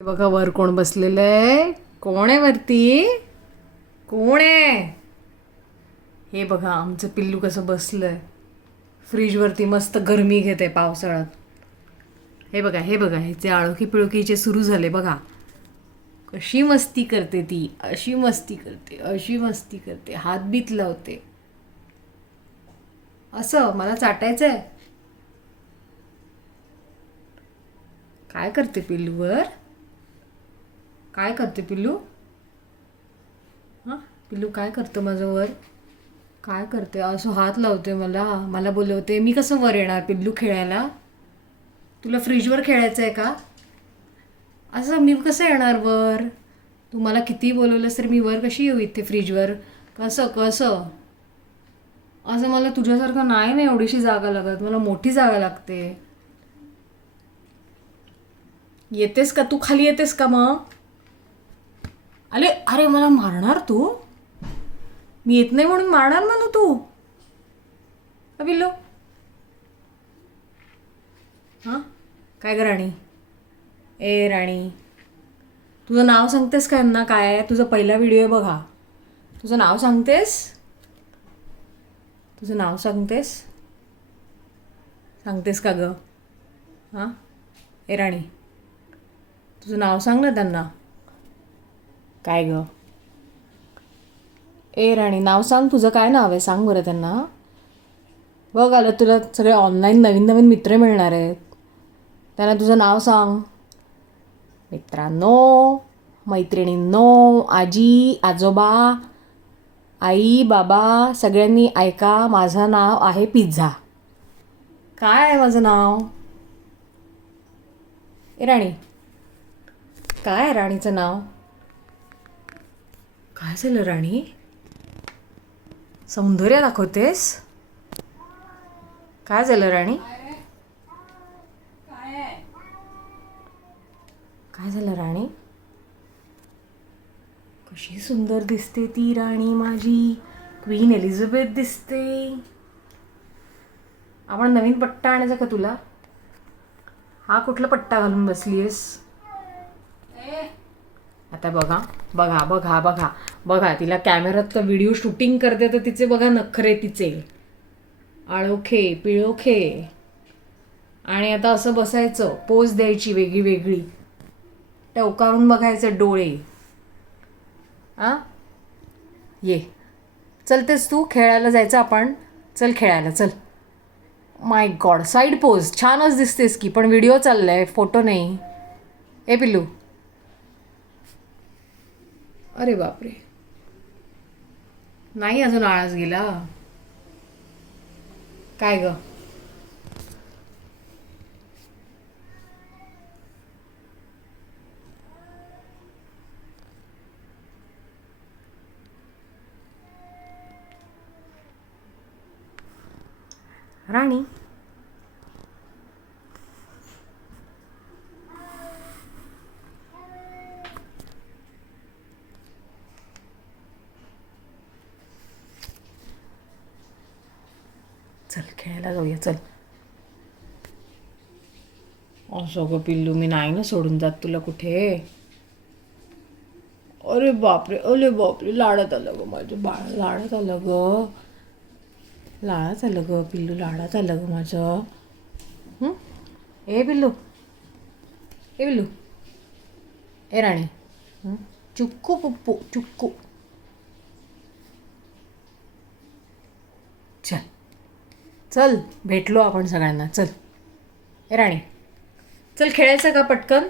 बघा वर कोण बसलेलं आहे. कोण आहे वरती? कोण आहे? हे बघा आमचं पिल्लू कसं बसलंय फ्रीजवरती. मस्त गरमी घेत आहे पावसाळ्यात. हे बघा हे बघा, ह्याचे आळोखी पिळोखीचे सुरू झाले बघा. कशी मस्ती करते ती, अशी मस्ती करते, अशी मस्ती करते, हात बीत लावते. असं मला चाटायचंय. काय करते पिल्लूवर? काय करते पिल्लू? हां पिल्लू काय करतं माझं वर? काय करते? असं हात लावते मला, मला बोलवते. मी कसं वर येणार पिल्लू खेळायला? तुला फ्रीजवर खेळायचं आहे का? असं मी कसं येणार वर? तू मला किती बोलवलंस तरी मी वर कशी येऊ इथे फ्रीजवर? कसं कसं? असं मला तुझ्यासारखं नाही ना एवढीशी जागा लागत, मला मोठी जागा लागते. येतेस का तू? खाली येतेस का मग? अरे अरे मला मारणार तू? मी येत नाही म्हणून मारणार मला तू? बिल्लो हां काय ग राणी? ए राणी, तुझं नाव सांगतेस का यांना? काय आहे तुझा पहिला व्हिडिओ आहे बघा. तुझं नाव सांगतेस? तुझं नाव सांगतेस? सांगतेस का ग? हां ए राणी, तुझं नाव सांग ना त्यांना. काय ग? ए राणी नाव सांग, तुझं काय नाव आहे सांग बरं त्यांना. बघ आलं तुला सगळे ऑनलाईन नवीन नवीन मित्र मिळणार आहेत. त्यांना तुझं नाव सांग. मित्रांनो, मैत्रिणींनो, आजी आजोबा, आई बाबा सगळ्यांनी ऐका, माझं नाव आहे पिझ्झा. काय आहे माझं नाव? ए राणी, काय आहे राणीचं नाव? काय झालं राणी? सौंदर्य दाखवतेस? काय झालं राणी? काय झालं राणी? कशी सुंदर दिसते ती राणी माझी. क्वीन एलिझाबेथ दिसते. आपण नवीन पट्टा आणायचा का तुला? हा कुठला पट्टा घालून बसलीयस? आता बघा बघा बघा बघा बघा, तिला कॅमेऱ्यात व्हिडिओ शूटिंग करते तर तिचे बघा नखरे तिचे. आळोखे पिळोखे. आणि आता असं बसायचं, पोज द्यायची वेगळी वेगळी, टवकारून बघायचं डोळे. आ ये, चलतेस तू? खेळायला जायचं आपण. चल खेळायला चल. माय गॉड, साईड पोज छानच दिसतेस की, पण व्हिडिओ चाललाय फोटो नाही. ए पिल्लू, अरे बापरे, नाही अजून आळस गेला. काय ग? राणी, चल खेळायला जाऊया चल. असं ग पिल्लू, मी नाही ना सोडून जात तुला कुठे. अरे बापरे, लाडात आलं ग माझं बाळ, लाडात आलं ग. लाडात आलं ग पिल्लू, लाडात आलं ग माझं. हं? ए पिल्लू, ए पिल्लू, ए राणी, हं? चुक्कू पुप्पू चुक्कू. चल चल, भेटलो आपण सगळ्यांना. चल ए राणी, चल खेळायचं का पटकन?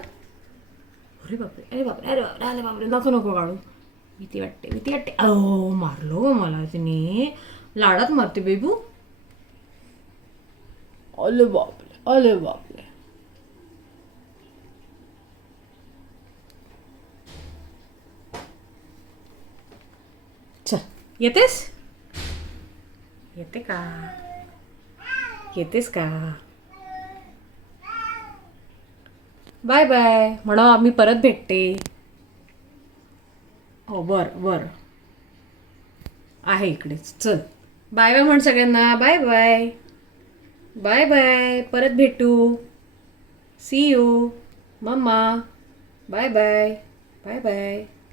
अरे बापरे, अरे बापरे, अरे बापरे, अरे बापरे, नको नको काढू. भीती वाटते, भीती वाटते. अहो मारलो ग मला तिने. लाडात मारते बेबू. अले बापरे, अले बापरे. चल येतेस? येते का? येतेस का? बाय बाय म्हणा, आम्ही परत भेटते. हो बर बर, आहे इकडेच. चल बाय बाय म्हण सगळ्यांना. बाय बाय, बाय बाय, परत भेटू. सी यू मम्मा. Bye bye. Bye bye.